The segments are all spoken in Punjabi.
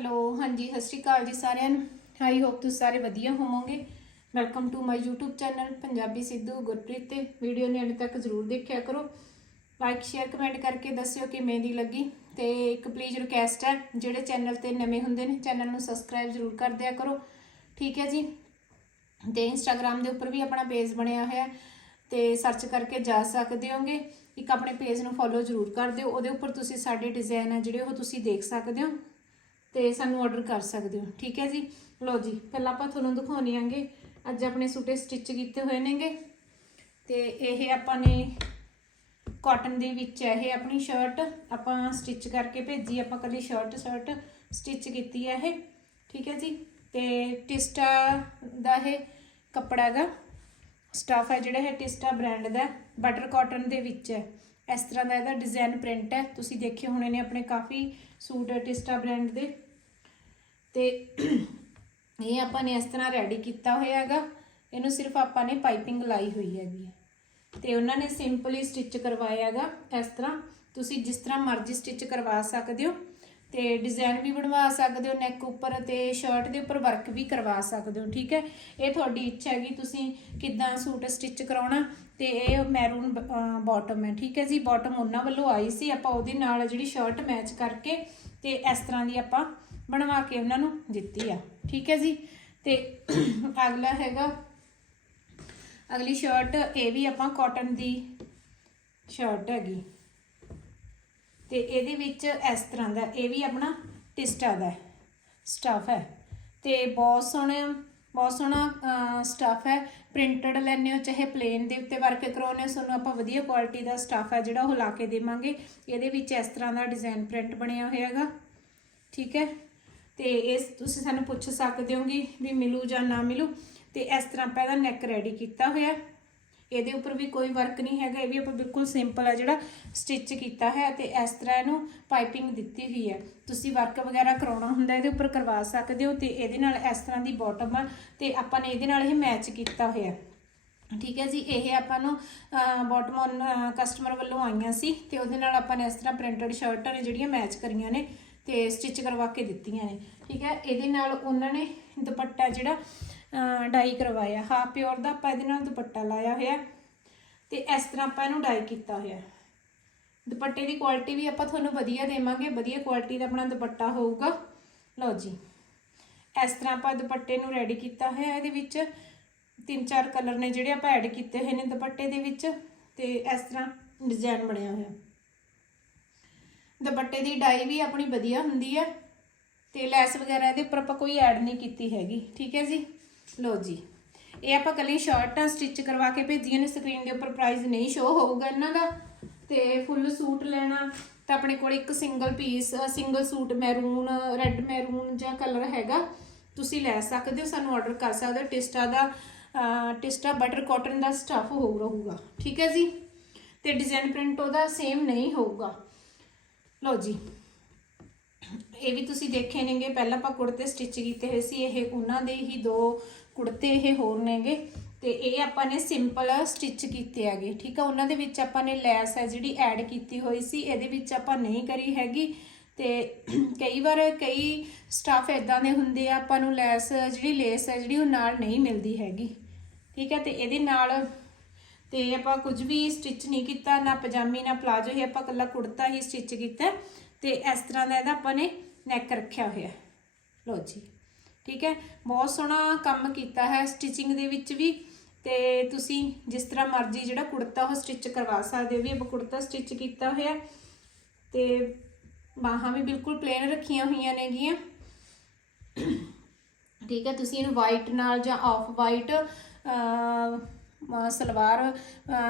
ਹੈਲੋ, ਹਾਂਜੀ, ਸਤਿ ਸ਼੍ਰੀ ਅਕਾਲ ਜੀ ਸਾਰਿਆਂ ਨੂੰ। ਆਈ ਹੋਪ ਤੁਸੀਂ ਸਾਰੇ ਵਧੀਆ ਹੋਵੋਗੇ। Welcome to my YouTube channel Punjabi Sidhu, Gurpreet ਤੇ ਵੀਡੀਓ ਨੇ ਅੰਤ ਤੱਕ ਜ਼ਰੂਰ ਦੇਖਿਆ ਕਰੋ। ਲਾਈਕ ਸ਼ੇਅਰ ਕਮੈਂਟ ਕਰਕੇ ਦੱਸਿਓ ਕਿਵੇਂ ਦੀ ਲੱਗੀ। ਤੇ ਇੱਕ ਪਲੀਜ਼ ਰਿਕਵੈਸਟ ਹੈ, ਜਿਹੜੇ ਚੈਨਲ ਤੇ ਨਵੇਂ ਹੁੰਦੇ ਨੇ ਚੈਨਲ ਨੂੰ ਸਬਸਕ੍ਰਾਈਬ ਜ਼ਰੂਰ ਕਰ ਦਿਆ ਕਰੋ। ਠੀਕ ਹੈ ਜੀ? ਤੇ ਇੰਸਟਾਗ੍ਰam ਦੇ ਉੱਪਰ ਵੀ ਆਪਣਾ ਪੇਜ ਬਣਿਆ ਹੋਇਆ ਹੈ। ਤੇ ਸਰਚ ਕਰਕੇ ਜਾ ਸਕਦੇ ਹੋਗੇ। ਇੱਕ ਆਪਣੇ ਪੇਜ ਨੂੰ ਫੋਲੋ ਜ਼ਰੂਰ ਕਰ ਦਿਓ। ਉਹਦੇ ਉੱਪਰ ਤੁਸੀਂ ਸਾਡੇ ਡਿਜ਼ਾਈਨ ਆ ਜਿਹੜੇ, ਉਹ ਤੁਸੀਂ ਦੇਖ ਸਕਦੇ ਹੋ। ਤੇ ਸਾਨੂੰ ਆਰਡਰ ਕਰ ਸਕਦੇ ਹੋ। ਠੀਕ ਹੈ ਜੀ? ਲਓ ਜੀ, ਪਹਿਲਾਂ ਆਪਾਂ ਤੁਹਾਨੂੰ ਦਿਖਾਉਣੀ ਆਂਗੇ। ਅੱਜ ਆਪਣੇ ਸੂਟੇ ਸਟਿਚ ਕੀਤੇ ਹੋਏ ਨੇਗੇ। ਤੇ ਇਹ ਆਪਾਂ ਨੇ ਕਾਟਨ ਦੇ ਵਿੱਚ ਹੈ ਇਹ ਆਪਣੀ ਸ਼ਰਟ ਆਪਾਂ ਸਟਿਚ ਕਰਕੇ ਭੇਜੀ, ਆਪਾਂ ਕੱਲੀ ਸ਼ਰਟ ਸ਼ਰਟ ਸਟਿਚ ਕੀਤੀ ਹੈ ਇਹ। ਠੀਕ ਹੈ ਜੀ? ਤੇ ਟਿਸਟਾ ਦਾ ਇਹ ਕੱਪੜਾ ਹੈਗਾ। ਸਟਾਫ ਹੈ ਜਿਹੜਾ ਹੈ ਟਿਸਟਾ ਬ੍ਰਾਂਡ ਦਾ। ਬਟਰ ਕਾਟਨ ਦੇ ਵਿੱਚ ਹੈ। ਇਸ ਤਰ੍ਹਾਂ ਦਾ ਇਹਦਾ ਡਿਜ਼ਾਈਨ ਪ੍ਰਿੰਟ ਹੈ। ਤੁਸੀਂ ਦੇਖੇ ਹੋਣੇ ਨੇ ਆਪਣੇ ਕਾਫੀ ਸੂਟ ਟਿਸਟਾ ਬ੍ਰਾਂਡ ਦੇ। ਤੇ ਇਹ ਆਪਾਂ ਨੇ ਇਸ ਤਰ੍ਹਾਂ ਰੈਡੀ ਕੀਤਾ ਹੋਇਆ ਹੈਗਾ ਇਹਨੂੰ ਸਿਰਫ ਆਪਾਂ ਨੇ ਪਾਈਪਿੰਗ ਲਾਈ ਹੋਈ ਹੈਗੀ ਹੈ ਤੇ ਉਹਨਾਂ ਨੇ ਸਿੰਪਲੀ ਸਟਿਚ ਕਰਵਾਇਆ ਹੈਗਾ ਇਸ ਤਰ੍ਹਾਂ। ਤੁਸੀਂ ਜਿਸ ਤਰ੍ਹਾਂ ਮਰਜ਼ੀ ਸਟਿਚ ਕਰਵਾ ਸਕਦੇ ਹੋ। ਤੇ ਡਿਜ਼ਾਈਨ ਵੀ ਬਣਵਾ ਸਕਦੇ ਹੋ ਨੈਕ ਉੱਪਰ ਤੇ ਸ਼ਰਟ ਦੇ ਉੱਪਰ ਵਰਕ ਵੀ ਕਰਵਾ ਸਕਦੇ ਹੋ, ਠੀਕ ਹੈ? ਇਹ ਤੁਹਾਡੀ ਇੱਛਾ ਹੈਗੀ, ਤੁਸੀਂ ਕਿੱਦਾਂ ਸੂਟ ਸਟਿਚ ਕਰਾਉਣਾ ਤੇ ਇਹ ਮੈਰੂਨ ਬਾਟਮ ਹੈ, ਠੀਕ ਹੈ ਜੀ? ਬਾਟਮ ਉਹਨਾਂ ਵੱਲੋਂ ਆਈ ਸੀ, ਆਪਾਂ ਉਹਦੇ ਨਾਲ ਜਿਹੜੀ ਸ਼ਰਟ ਮੈਚ ਕਰਕੇ ਤੇ ਇਸ ਤਰ੍ਹਾਂ ਦੀ ਆਪਾਂ ਬਣਵਾ ਕੇ ਉਹਨਾਂ ਨੂੰ ਦਿੱਤੀ ਆ, ਠੀਕ ਹੈ ਜੀ? ਤੇ ਅਗਲਾ ਹੈਗਾ, ਅਗਲੀ ਸ਼ਰਟ ਇਹ ਵੀ ਆਪਾਂ ਕਾਟਨ ਦੀ ਸ਼ਰਟ ਹੈਗੀ। ਤੇ ਇਹਦੇ ਵਿੱਚ ਇਸ ਤਰ੍ਹਾਂ ਦਾ, ਇਹ ਵੀ ਆਪਣਾ ਟਿਸਟਾ ਦਾ ਸਟਫ ਹੈ। ਤੇ ਬਹੁਤ ਸੋਹਣਾ ਬਹੁਤ ਸੋਹਣਾ ਸਟਫ ਹੈ। ਪ੍ਰਿੰਟਡ ਲੈਣੇ ਹੋ, ਚਾਹੇ ਪਲੇਨ ਦੇ ਉੱਤੇ ਵਰਕ ਕਰਾਉਨੇ ਹੋ, ਤੁਹਾਨੂੰ ਆਪਾਂ ਵਧੀਆ ਕੁਆਲਿਟੀ ਦਾ ਸਟਫ ਹੈ ਜਿਹੜਾ ਉਹ ਲਾ ਕੇ ਦੇਵਾਂਗੇ। ਇਹਦੇ ਵਿੱਚ ਇਸ ਤਰ੍ਹਾਂ ਦਾ ਡਿਜ਼ਾਈਨ ਪ੍ਰਿੰਟ ਬਣਿਆ ਹੋਇਆ ਹੈਗਾ। ਠੀਕ ਹੈ? ਤੇ ਇਸ, ਤੁਸੀਂ ਸਾਨੂੰ ਪੁੱਛ ਸਕਦੇ ਹੋਗੇ ਵੀ ਮਿਲੂ ਜਾਂ ਨਾ ਮਿਲੂ। ਤੇ ਇਸ ਤਰ੍ਹਾਂ ਆਪਾਂ ਇਹਦਾ ਨੈਕ ਰੈਡੀ ਕੀਤਾ ਹੋਇਆ ਇਹਦੇ ਉੱਪਰ ਵੀ ਕੋਈ ਵਰਕ ਨਹੀਂ ਹੈਗਾ, ਇਹ ਵੀ ਆਪਾਂ ਬਿਲਕੁਲ ਸਿੰਪਲ ਆ ਜਿਹੜਾ ਸਟਿਚ ਕੀਤਾ ਹੈ ਤੇ ਇਸ ਤਰ੍ਹਾਂ ਇਹਨੂੰ ਪਾਈਪਿੰਗ ਦਿੱਤੀ ਹੋਈ ਹੈ। ਤੁਸੀਂ ਵਰਕ ਵਗੈਰਾ ਕਰਾਉਣਾ ਹੁੰਦਾ, ਇਹਦੇ ਉੱਪਰ ਕਰਵਾ ਸਕਦੇ ਹੋ ਤੇ ਇਹਦੇ ਨਾਲ ਇਸ ਤਰ੍ਹਾਂ ਦੀ ਬਾਟਮ ਆ ਤੇ ਆਪਾਂ ਨੇ ਇਹਦੇ ਨਾਲ ਇਹ ਮੈਚ ਕੀਤਾ ਹੋਇਆ। ਠੀਕ ਹੈ ਜੀ, ਇਹ ਆਪਾਂ ਨੂੰ ਬਾਟਮ ਕਸਟਮਰ ਵੱਲੋਂ ਆਈਆਂ ਸੀ ਤੇ ਉਹਦੇ ਨਾਲ ਆਪਾਂ ਨੇ ਇਸ ਤਰ੍ਹਾਂ ਪ੍ਰਿੰਟਡ ਸ਼ਰਟਾਂ ਨੇ ਜਿਹੜੀਆਂ ਮੈਚ ਕਰੀਆਂ ਨੇ ਤੇ ਸਟਿਚ ਕਰਵਾ ਕੇ ਦਿੱਤੀਆਂ ਨੇ। ਠੀਕ ਹੈ, ਇਹਦੇ ਨਾਲ ਉਹਨਾਂ ਨੇ ਦੁਪੱਟਾ ਜਿਹੜਾ ਡਾਈ ਕਰਵਾਇਆ। ਹਾਂ ਪਿਓਰ ਦਾ ਆਪਾਂ ਇਹਦੇ ਨਾਲ ਦੁਪੱਟਾ ਲਾਇਆ ਹੋਇਆ। ਤੇ ਇਸ ਤਰ੍ਹਾਂ ਆਪਾਂ ਇਹਨੂੰ ਡਾਈ ਕੀਤਾ ਹੋਇਆ। ਦੁਪੱਟੇ ਦੀ ਕੁਆਲਿਟੀ ਵੀ ਆਪਾਂ ਤੁਹਾਨੂੰ ਵਧੀਆ ਦੇਵਾਂਗੇ। ਵਧੀਆ ਕੁਆਲਿਟੀ ਦਾ ਆਪਣਾ ਦੁਪੱਟਾ ਹੋਊਗਾ। ਲਓ ਜੀ। ਇਸ ਤਰ੍ਹਾਂ ਆਪਾਂ ਦੁਪੱਟੇ ਨੂੰ ਰੈਡੀ ਕੀਤਾ ਹੋਇਆ ਇਹਦੇ ਵਿੱਚ। ਤਿੰਨ ਚਾਰ ਕਲਰ ਨੇ ਜਿਹੜੇ ਆਪਾਂ ਐਡ ਕੀਤੇ ਹੋਏ ਨੇ ਦੁਪੱਟੇ ਦੇ ਵਿੱਚ। ਤੇ ਇਸ ਤਰ੍ਹਾਂ ਡਿਜ਼ਾਈਨ ਬਣਿਆ ਹੋਇਆ। ਦੁਪੱਟੇ ਦੀ ਡਾਈ ਵੀ ਆਪਣੀ ਵਧੀਆ ਹੁੰਦੀ ਹੈ। ਤੇ ਲੈਸ ਵਗੈਰਾ ਇਹਦੇ ਉੱਪਰ ਆਪਾਂ ਕੋਈ ਐਡ ਨਹੀਂ ਕੀਤੀ ਹੈਗੀ। ਠੀਕ ਹੈ ਜੀ? ਲਓ ਜੀ। ਇਹ ਆਪਾਂ ਕੱਲੀ ਸ਼ਰਟਾਂ ਸਟਿਚ ਕਰਵਾ ਕੇ ਭੇਜੀਆਂ ਨੇ ਸਕਰੀਨ ਦੇ ਉੱਪਰ ਪ੍ਰਾਈਸ ਨਹੀਂ ਸ਼ੋ ਹੋਊਗਾ ਇਹਨਾਂ ਦਾ। ਤੇ ਫੁੱਲ ਸੂਟ ਲੈਣਾ, ਤਾਂ ਆਪਣੇ ਕੋਲ ਇੱਕ single piece single suit maroon red maroon ਜਾਂ ਕਲਰ ਹੈਗਾ। ਤੁਸੀਂ ਲੈ ਸਕਦੇ ਹੋ, ਸਾਨੂੰ ਆਰਡਰ ਕਰ ਸਕਦੇ ਹੋ। ਟਿਸਟਾ ਦਾ ਟਿਸਟਾ ਬਟਰ ਕਾਟਨ ਦਾ ਸਟਫ ਹੋ ਰਹੂਗਾ। ਠੀਕ ਹੈ ਜੀ? ਤੇ ਡਿਜ਼ਾਈਨ ਪ੍ਰਿੰਟ ਉਹਦਾ ਸੇਮ ਨਹੀਂ ਹੋਊਗਾ। ਲਓ ਜੀ। ਇਹ ਵੀ ਤੁਸੀਂ ਦੇਖੇ ਨੇਗੇ, ਪਹਿਲਾਂ ਆਪਾਂ ਕੁੜਤੇ ਸਟਿਚ ਕੀਤੇ ਹੋਏ ਸੀ, ਇਹ ਉਹਨਾਂ ਦੇ ਹੀ ਦੋ ਕੁੜਤੇ ਇਹ ਹੋਰ ਨੇਗੇ ਤੇ ਇਹ ਆਪਾਂ ਨੇ ਸਿੰਪਲ ਸਟਿਚ ਕੀਤੇ ਹੈਗੇ, ਠੀਕ ਆ? ਉਹਨਾਂ ਦੇ ਵਿੱਚ ਆਪਾਂ ਨੇ ਲੈਸ ਹੈ ਜਿਹੜੀ ਐਡ ਕੀਤੀ ਹੋਈ ਸੀ, ਇਹਦੇ ਵਿੱਚ ਆਪਾਂ ਨਹੀਂ ਕਰੀ ਹੈਗੀ ਤੇ ਕਈ ਵਾਰ ਕਈ ਸਟਾਫ ਇਦਾਂ ਦੇ ਹੁੰਦੇ ਆ, ਆਪਾਂ ਨੂੰ ਲੈਸ ਜਿਹੜੀ ਲੇਸ ਹੈ ਜਿਹੜੀ ਉਹ ਨਾਲ ਨਹੀਂ ਮਿਲਦੀ ਹੈਗੀ, ਠੀਕ ਹੈ ਤੇ ਇਹਦੇ ਨਾਲ ਤੇ ਆਪਾਂ ਕੁਝ ਵੀ ਸਟਿਚ ਨਹੀਂ ਕੀਤਾ, ਨਾ ਪਜਾਮੀ, ਨਾ ਪਲਾਜੋ ਹੀ ਆਪਾਂ ਕੱਲਾ ਕੁੜਤਾ ਹੀ ਸਟਿਚ ਕੀਤਾ। ਤੇ ਇਸ ਤਰ੍ਹਾਂ ਦਾ ਇਹਦਾ ਆਪਾਂ ਨੇ ਨੈਕ ਰੱਖਿਆ ਹੋਇਆ ਲੋ ਜੀ, ਠੀਕ ਹੈ? ਬਹੁਤ ਸੋਹਣਾ ਕੰਮ ਕੀਤਾ ਹੈ ਸਟਿਚਿੰਗ ਦੇ ਵਿੱਚ ਵੀ। ਤੇ ਤੁਸੀਂ ਜਿਸ ਤਰ੍ਹਾਂ ਮਰਜ਼ੀ ਜਿਹੜਾ ਕੁੜਤਾ ਉਹ ਸਟਿਚ ਕਰਵਾ ਸਕਦੇ ਹੋ ਵੀ, ਆਪਾਂ ਕੁੜਤਾ ਸਟਿਚ ਕੀਤਾ ਹੋਇਆ। ਤੇ ਬਾਹਾਂ ਵੀ ਬਿਲਕੁਲ ਪਲੇਨ ਰੱਖੀਆਂ ਹੋਈਆਂ ਨੇਗੀਆਂ। ਠੀਕ ਹੈ? ਤੁਸੀਂ ਇਹਨੂੰ ਵਾਈਟ ਨਾਲ ਜਾਂ ਆਫ ਵਾਈਟ ਸਲਵਾਰ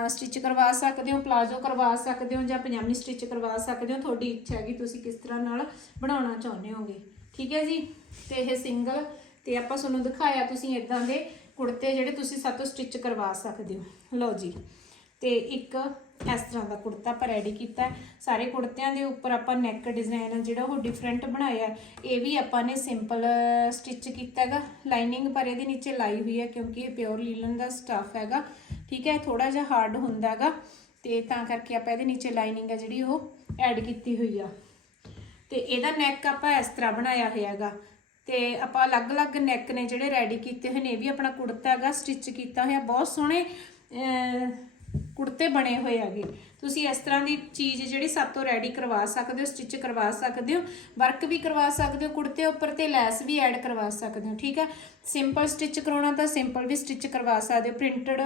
ਸਟਿਚ ਕਰਵਾ ਸਕਦੇ ਹੋ ਪਲਾਜ਼ੋ ਕਰਵਾ ਸਕਦੇ ਹੋ ਜਾਂ ਪਜਾਮੀ ਸਟਿਚ ਕਰਵਾ ਸਕਦੇ ਹੋ, ਤੁਹਾਡੀ ਇੱਛਾ ਹੈ ਕਿ ਤੁਸੀਂ ਕਿਸ ਤਰ੍ਹਾਂ ਨਾਲ ਬਣਾਉਣਾ ਚਾਹੁੰਦੇ ਹੋਗੇ। ਠੀਕ ਹੈ ਜੀ? ਤੇ ਇਹ ਸਿੰਗਲ ਤੇ ਆਪਾਂ ਤੁਹਾਨੂੰ ਦਿਖਾਇਆ ਤੁਸੀਂ ਇਦਾਂ ਦੇ ਕੁੜਤੇ ਜਿਹੜੇ ਤੁਸੀਂ ਸਾਤੋਂ ਸਟਿਚ ਕਰਵਾ ਸਕਦੇ ਹੋ। ਲਓ ਜੀ। ਤੇ ਇੱਕ ਇਸ ਤਰ੍ਹਾਂ ਦਾ ਕੁੜਤਾ ਆਪਾਂ ਰੈਡੀ ਕੀਤਾ ਸਾਰੇ ਕੁੜਤਿਆਂ ਦੇ ਉੱਪਰ ਆਪਾਂ ਨੈਕ ਡਿਜ਼ਾਈਨ ਜਿਹੜਾ ਉਹ ਡਿਫਰੈਂਟ ਬਣਾਇਆ ਇਹ ਵੀ ਆਪਾਂ ਨੇ ਸਿੰਪਲ ਸਟਿਚ ਕੀਤਾ ਹੈਗਾ। ਲਾਈਨਿੰਗ ਪਰ ਇਹਦੇ ਨੀਚੇ ਲਾਈ ਹੋਈ ਹੈ ਕਿਉਂਕਿ ਇਹ ਪਿਓਰ ਲੀਲਨ ਦਾ ਸਟਫ ਹੈਗਾ। ਠੀਕ ਹੈ ਥੋੜਾ ਜਿਹਾ ਹਾਰਡ ਹੁੰਦਾ ਹੈਗਾ। ਤੇ ਤਾਂ ਕਰਕੇ ਆਪਾਂ ਇਹਦੇ ਨੀਚੇ ਲਾਈਨਿੰਗ ਹੈ ਜਿਹੜੀ ਉਹ ਐਡ ਕੀਤੀ ਹੋਈ ਆ। ਤੇ ਇਹਦਾ ਨੈਕ ਆਪਾਂ ਇਸ ਤਰ੍ਹਾਂ ਬਣਾਇਆ ਹੋਇਆ ਹੈਗਾ। ਤੇ ਆਪਾਂ ਅਲੱਗ-ਅਲੱਗ ਨੈਕ ਨੇ ਜਿਹੜੇ ਰੈਡੀ ਕੀਤੇ ਹੋਏ ਨੇ। ਇਹ ਵੀ ਆਪਣਾ ਕੁੜਤਾ ਹੈਗਾ ਸਟਿਚ ਕੀਤਾ ਹੋਇਆ। ਬਹੁਤ ਸੋਹਣੇ ਕੁੜਤੇ ਬਣੇ ਹੋਏ ਹੈਗੇ। ਤੁਸੀਂ ਇਸ ਤਰ੍ਹਾਂ ਦੀ ਚੀਜ਼ ਜਿਹੜੀ ਸਭ ਤੋਂ ਰੈਡੀ ਕਰਵਾ ਸਕਦੇ ਹੋ ਸਟਿਚ ਕਰਵਾ ਸਕਦੇ ਹੋ ਵਰਕ ਵੀ ਕਰਵਾ ਸਕਦੇ ਹੋ, ਕੁੜਤੇ ਉੱਪਰ ਤੇ ਲੈਸ ਵੀ ਐਡ ਕਰਵਾ ਸਕਦੇ ਹੋ, ਠੀਕ ਹੈ? ਸਿੰਪਲ ਸਟਿਚ ਕਰਾਉਣਾ ਤਾਂ ਸਿੰਪਲ ਵੀ ਸਟਿਚ ਕਰਵਾ ਸਕਦੇ ਹੋ। ਪ੍ਰਿੰਟਡ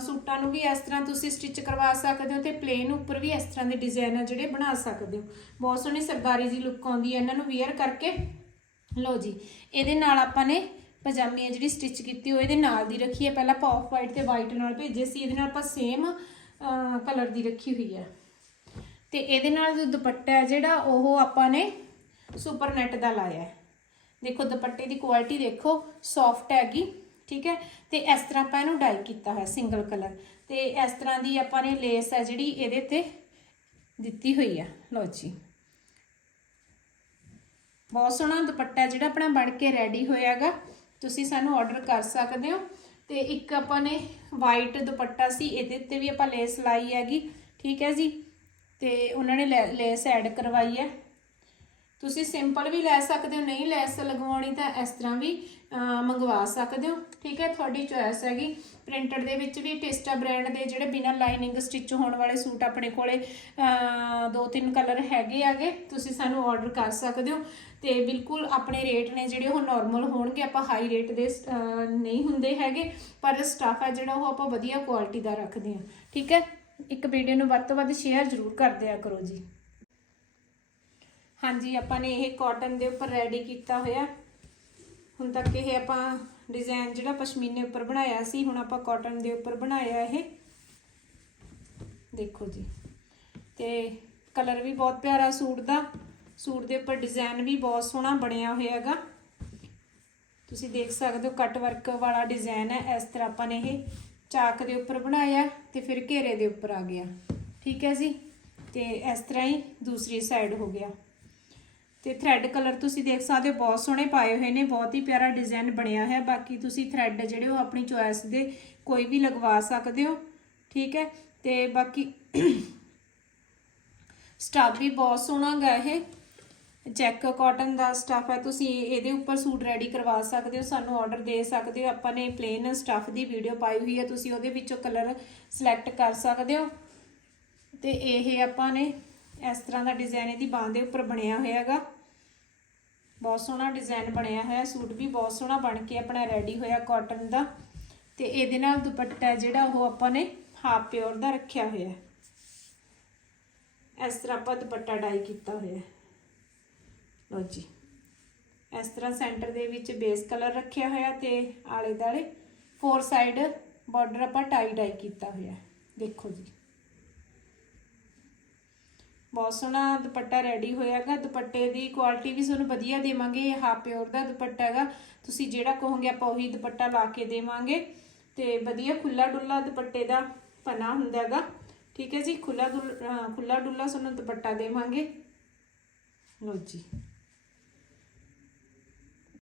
ਸੂਟਾਂ ਨੂੰ ਵੀ ਇਸ ਤਰ੍ਹਾਂ ਤੁਸੀਂ ਸਟਿਚ ਕਰਵਾ ਸਕਦੇ ਹੋ ਤੇ ਪਲੇਨ ਉੱਪਰ ਵੀ ਇਸ ਤਰ੍ਹਾਂ ਦੇ ਡਿਜ਼ਾਈਨ ਆ ਜਿਹੜੇ ਬਣਾ ਸਕਦੇ ਹੋ। ਬਹੁਤ ਸੋਹਣੀ ਸਰਦਾਰੀ ਜੀ ਲੁੱਕ ਆਉਂਦੀ ਹੈ, ਇਹਨਾਂ ਨੂੰ ਵੇਅਰ ਕਰਕੇ। ਲਓ ਜੀ, ਇਹਦੇ ਨਾਲ ਆਪਾਂ ਨੇ ਪਜਾਮੀ ਹੈ ਜਿਹੜੀ ਸਟਿਚ ਕੀਤੀ, ਉਹ ਇਹਦੇ ਨਾਲ ਦੀ ਰੱਖੀ ਹੈ। ਪਹਿਲਾਂ ਆਪਾਂ ਆਫ ਵਾਈਟ ਤੇ ਵਾਈਟ ਨਾਲ ਭੇਜੇ ਸੀ, ਇਹਦੇ ਨਾਲ ਆਪਾਂ ਸੇਮ ਕਲਰ ਦੀ ਰੱਖੀ ਹੋਈ ਹੈ। ਤੇ ਇਹਦੇ ਨਾਲ ਜੋ ਦੁਪੱਟਾ ਹੈ ਜਿਹੜਾ, ਉਹ ਆਪਾਂ ਨੇ ਸੁਪਰ ਨੈਟ ਦਾ ਲਾਇਆ ਹੈ। ਦੇਖੋ, ਦੁਪੱਟੇ ਦੀ ਕੁਆਲਿਟੀ ਦੇਖੋ ਸੌਫਟ ਹੈਗੀ, ਠੀਕ ਹੈ? ਤੇ ਇਸ ਤਰ੍ਹਾਂ ਆਪਾਂ ਇਹਨੂੰ ਡਾਈ ਕੀਤਾ ਹੋਇਆ ਸਿੰਗਲ ਕਲਰ ਤੇ ਇਸ ਤਰ੍ਹਾਂ ਦੀ ਆਪਾਂ ਨੇ ਲੇਸ ਹੈ ਜਿਹੜੀ, ਇਹਦੇ ਤੇ ਦਿੱਤੀ ਹੋਈ ਆ ਲਓ ਜੀ। ਬਹੁਤ ਸੋਹਣਾ ਦੁਪੱਟਾ ਜਿਹੜਾ ਆਪਣਾ ਬਣ ਕੇ ਰੈਡੀ ਹੋਇਆਗਾ ਤੁਸੀਂ ਸਾਨੂੰ ਆਰਡਰ ਕਰ ਸਕਦੇ ਹੋ। ਤੇ ਇੱਕ ਆਪਾਂ ਨੇ ਵਾਈਟ ਦੁਪੱਟਾ ਸੀ, ਇਹਦੇ ਉੱਤੇ ਵੀ ਆਪਾਂ ਲੇਸ ਲਾਈ ਹੈਗੀ, ਠੀਕ ਹੈ ਜੀ? ਤੇ ਉਹਨਾਂ ਨੇ ਲੈ- ਲੇਸ ਐਡ ਕਰਵਾਈ ਹੈ। ਤੁਸੀਂ ਸਿੰਪਲ ਵੀ ਲੈ ਸਕਦੇ ਹੋ ਨਹੀਂ ਲੈਸ ਲਗਵਾਉਣੀ ਤਾਂ ਇਸ ਤਰ੍ਹਾਂ ਵੀ ਮੰਗਵਾ ਸਕਦੇ ਹੋ। ਠੀਕ ਹੈ ਤੁਹਾਡੀ ਚੋਇਸ ਹੈਗੀ। ਪ੍ਰਿੰਟਡ ਦੇ ਵਿੱਚ ਵੀ ਟਿਸਟਾ ਬ੍ਰਾਂਡ ਦੇ ਜਿਹੜੇ ਬਿਨਾਂ ਲਾਈਨਿੰਗ ਸਟਿਚ ਹੋਣ ਵਾਲੇ ਸੂਟ ਆਪਣੇ ਕੋਲੇ ਦੋ ਤਿੰਨ ਕਲਰ ਹੈਗੇ ਆਗੇ ਤੁਸੀਂ ਸਾਨੂੰ ਆਰਡਰ ਕਰ ਸਕਦੇ ਹੋ। ਤੇ ਬਿਲਕੁਲ ਆਪਣੇ ਰੇਟ ਨੇ ਜਿਹੜੇ ਉਹ ਨਾਰਮਲ ਹੋਣਗੇ ਆਪਾਂ ਹਾਈ ਰੇਟ ਦੇ ਅਹ, ਨਹੀਂ ਹੁੰਦੇ ਹੈਗੇ ਪਰ ਸਟਾਫ ਹੈ ਜਿਹੜਾ ਉਹ ਆਪਾਂ ਵਧੀਆ ਕੁਆਲਿਟੀ ਦਾ ਰੱਖਦੇ ਹਾਂ। ਠੀਕ ਹੈ ਇੱਕ ਵੀਡੀਓ ਨੂੰ ਵੱਧ ਤੋਂ ਵੱਧ ਸ਼ੇਅਰ ਜ਼ਰੂਰ ਕਰ ਦਿਆ ਕਰੋ ਜੀ। ਹਾਂਜੀ, ਆਪਾਂ ਨੇ ਇਹ ਕਾਟਨ ਦੇ ਉੱਪਰ ਰੈਡੀ ਕੀਤਾ ਹੋਇਆ। ਹੁਣ ਤੱਕ ਇਹ ਆਪਾਂ ਡਿਜ਼ਾਈਨ ਜਿਹੜਾ ਪਸ਼ਮੀਨੇ ਉੱਪਰ ਬਣਾਇਆ ਸੀ, ਹੁਣ ਆਪਾਂ ਕਾਟਨ ਦੇ ਉੱਪਰ ਬਣਾਇਆ ਇਹ। ਦੇਖੋ ਜੀ। ਤੇ ਕਲਰ ਵੀ ਬਹੁਤ ਪਿਆਰਾ ਸੂਟ ਦਾ। ਸੂਟ ਦੇ ਉੱਪਰ ਡਿਜ਼ਾਈਨ ਵੀ ਬਹੁਤ ਸੋਹਣਾ ਬਣਿਆ ਹੋਇਆ ਹੈਗਾ। ਤੁਸੀਂ ਦੇਖ ਸਕਦੇ ਹੋ ਕੱਟ ਵਰਕ ਵਾਲਾ ਡਿਜ਼ਾਈਨ ਹੈ। ਇਸ ਤਰ੍ਹਾਂ ਆਪਾਂ ਨੇ ਇਹ ਚਾਕ ਦੇ ਉੱਪਰ ਬਣਾਇਆ ਤੇ ਫਿਰ ਘੇਰੇ ਦੇ ਉੱਪਰ ਆ ਗਿਆ। ਠੀਕ ਹੈ ਜੀ? ਤੇ ਇਸ ਤਰ੍ਹਾਂ ਹੀ ਦੂਸਰੀ ਸਾਈਡ ਹੋ ਗਿਆ। ਤੇ ਥ੍ਰੈਡ ਕਲਰ ਤੁਸੀਂ ਦੇਖ ਸਕਦੇ ਹੋ, ਬਹੁਤ ਸੋਹਣੇ ਪਾਏ ਹੋਏ ਨੇ, ਬਹੁਤ ਹੀ ਪਿਆਰਾ ਡਿਜ਼ਾਈਨ ਬਣਿਆ ਹੈ। ਬਾਕੀ ਤੁਸੀਂ ਥ੍ਰੈਡ ਜਿਹੜੇ ਉਹ ਆਪਣੀ ਚੋਇਸ ਦੇ ਕੋਈ ਵੀ ਲਗਵਾ ਸਕਦੇ ਹੋ, ਠੀਕ ਹੈ? ਤੇ ਬਾਕੀ ਸਟਾਫ ਵੀ ਬਹੁਤ ਸੋਹਣਾ ਗਾ ਇਹ। ਚੈੱਕ ਕਾਟਨ ਦਾ ਸਟਾਫ ਹੈ, ਤੁਸੀਂ ਇਹਦੇ ਉੱਪਰ ਸੂਟ ਰੈਡੀ ਕਰਵਾ ਸਕਦੇ ਹੋ, ਸਾਨੂੰ ਆਰਡਰ ਦੇ ਸਕਦੇ ਹੋ। ਆਪਾਂ ਨੇ ਪਲੇਨ ਸਟਾਫ ਦੀ ਵੀਡੀਓ ਪਾਈ ਹੋਈ ਹੈ, ਤੁਸੀਂ ਉਹਦੇ ਵਿੱਚੋਂ ਕਲਰ ਸਿਲੈਕਟ ਕਰ ਸਕਦੇ ਹੋ। ਤੇ ਇਹ ਆਪਾਂ ਨੇ ਇਸ ਤਰ੍ਹਾਂ ਦਾ ਡਿਜ਼ਾਈਨ ਇਹਦੀ ਬਾਂਹ ਦੇ ਉੱਪਰ ਬਣਿਆ ਹੋਇਆ ਹੈਗਾ ਬਹੁਤ ਸੋਹਣਾ ਡਿਜ਼ਾਈਨ ਬਣਿਆ ਹੋਇਆ, ਸੂਟ ਵੀ ਬਹੁਤ ਸੋਹਣਾ ਬਣ ਕੇ ਆਪਣਾ ਰੈਡੀ ਹੋਇਆ ਕਾਟਨ ਦਾ। ਤੇ ਇਹਦੇ ਨਾਲ ਦੁਪੱਟਾ ਜਿਹੜਾ ਉਹ ਆਪਾਂ ਨੇ ਹਾਫ ਪਿਓਰ ਦਾ ਰੱਖਿਆ ਹੋਇਆ। ਇਸ ਤਰ੍ਹਾਂ ਆਪਾਂ ਦੁਪੱਟਾ ਡਾਈ ਕੀਤਾ ਹੋਇਆ। ਹੈ ਲਓ ਜੀ। ਇਸ ਤਰ੍ਹਾਂ ਸੈਂਟਰ ਦੇ ਵਿੱਚ ਬੇਸ ਕਲਰ ਰੱਖਿਆ ਹੋਇਆ ਤੇ ਆਲੇ ਦਾਲੇ ਫੋਰ ਸਾਈਡ ਬਾਰਡਰ ਆਪਾਂ ਟਾਈ ਡਾਈ ਕੀਤਾ ਹੋਇਆ। ਦੇਖੋ ਜੀ। ਬਹੁਤ ਸੋਹਣਾ ਦੁਪੱਟਾ ਰੈਡੀ ਹੋਇਆਗਾ। ਦੁਪੱਟੇ ਦੀ ਕੁਆਲਿਟੀ ਵੀ ਤੁਹਾਨੂੰ ਵਧੀਆ ਦੇਵਾਂਗੇ। ਇਹ ਹਾਫ ਪਿਓਰ ਦਾ ਦੁਪੱਟਾ ਹੈਗਾ। ਤੁਸੀਂ ਜਿਹੜਾ ਕਹੋਗੇ ਆਪਾਂ ਉਹੀ ਦੁਪੱਟਾ ਲਾ ਕੇ ਦੇਵਾਂਗੇ। ਤੇ ਵਧੀਆ ਖੁੱਲਾ ਡੁੱਲਾ ਦੁਪੱਟੇ ਦਾ ਪਨਾ ਹੁੰਦਾ ਹੈਗਾ। ਠੀਕ ਹੈ ਜੀ? ਖੁੱਲਾ ਦੁੱਲ- ਅਹ ਖੁੱਲਾ ਡੁੱਲਾ ਤੁਹਾਨੂੰ ਦੁਪੱਟਾ ਦੇਵਾਂਗੇ। ਲਓ ਜੀ।